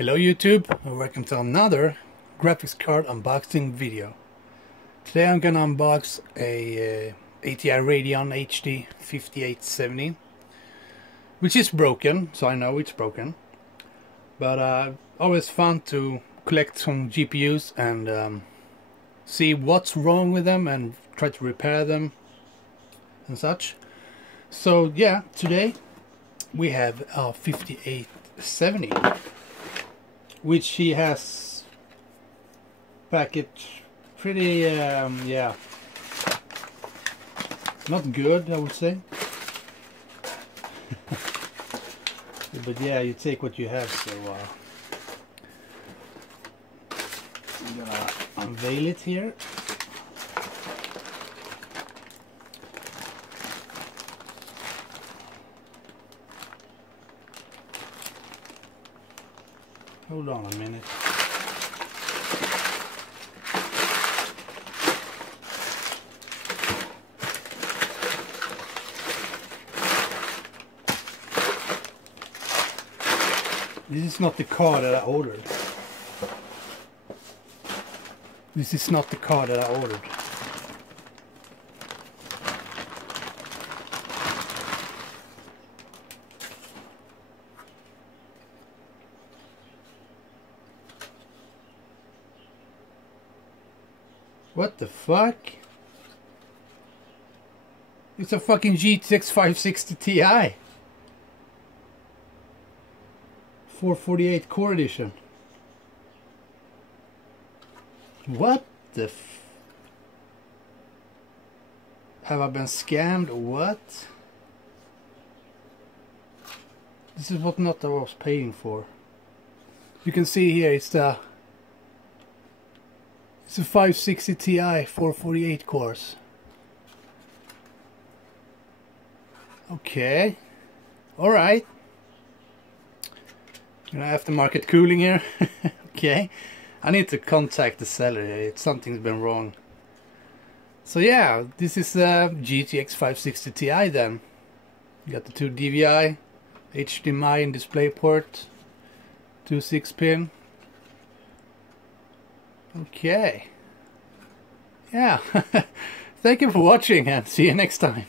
Hello YouTube, and welcome to another graphics card unboxing video. Today I'm gonna unbox a ATi Radeon HD 5870, which is broken, so I know it's broken. But always fun to collect some GPUs and see what's wrong with them and try to repair them and such. So yeah, today we have our 5870. Which he has packaged pretty, yeah, not good, I would say. But yeah, you take what you have, so I'm gonna unveil it here. Hold on a minute. This is not the car that I ordered. This is not the car that I ordered. What the fuck? It's a fucking GTX 560 Ti. 448 core edition. What the f... Have I been scammed or what? This is what not I was paying for. You can see here it's a 560 Ti 448 cores. Okay. Alright. Aftermarket cooling here. Okay. I need to contact the seller here. Something's been wrong. So yeah, this is a GTX 560 Ti then. You got the two DVI, HDMI and DisplayPort, 2 6-pin. Okay. Yeah. Thank you for watching and see you next time.